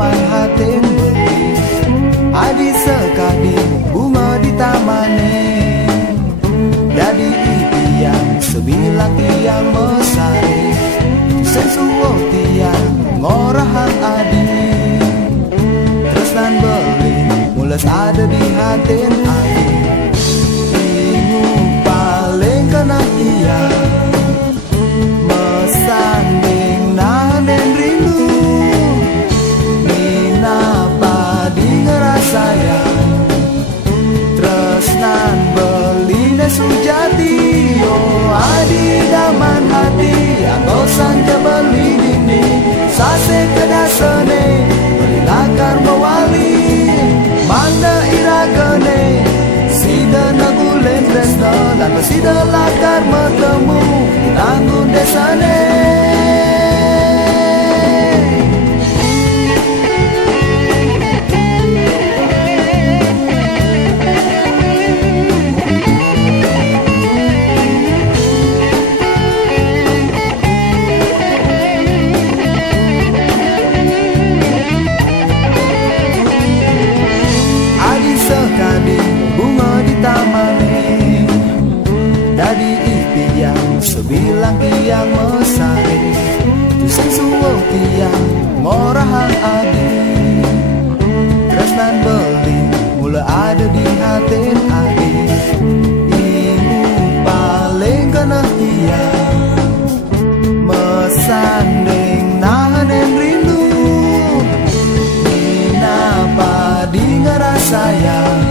daman hatin beli adi sekadi bunga di tamane. Jadi tiang sebilang tiang mesari sensuo tiang ngorahang adi. Terus nan beli mules ada di hatin adi. Ingu paling kena tiang mesanding nanen rindu. Nina padi ngerasayang tresnan beline sujati. Oh adi daman hati atau sanja beli dini sase kedasane beli lakar mewali. Manda iragane sida nagulen tresna dan sida lakar metemu tanggung desane. Bunga di tamane dari tiang sebilang tiang mesari sensuo tiang ngorahang adi. Tresnan beli mula ada di hatin adi. Ingu paling kena tiang mesanding nahanen rindu. Nina padi ngerasayang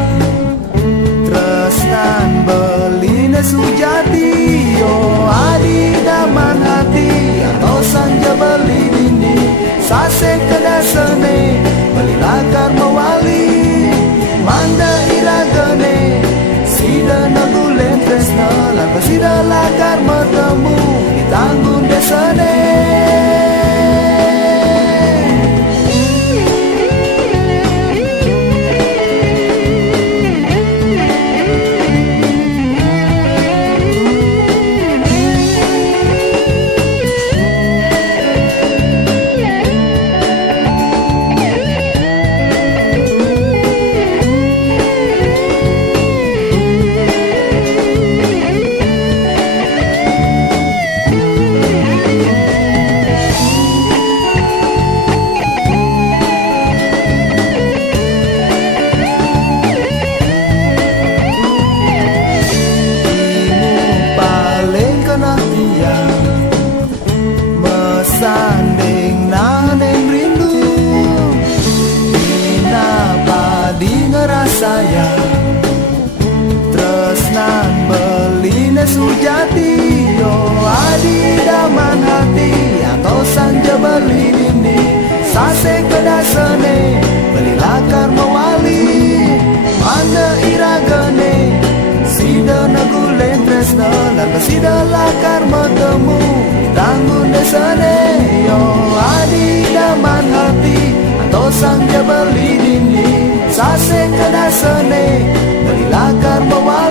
tresnan beline sujati. Oh adi daman hati atau sanja beli dini sase kedasane beli lakar mewali. Manda iragane sida nagulen tresna lantas sida lakar metemu ditanggung desane. Sanding nanen rindu. Nina padi ngerasayang tresnan beline sujati. Oh adi daman hati atau sanja beli dini sase kedasane beli lakar mewali. Manda iragane sida nagulen tresna lantas sida lakar metemu tanggung desane. Yo adi daman hati atau sanja beli dini sase kedasane beli lakar mewali.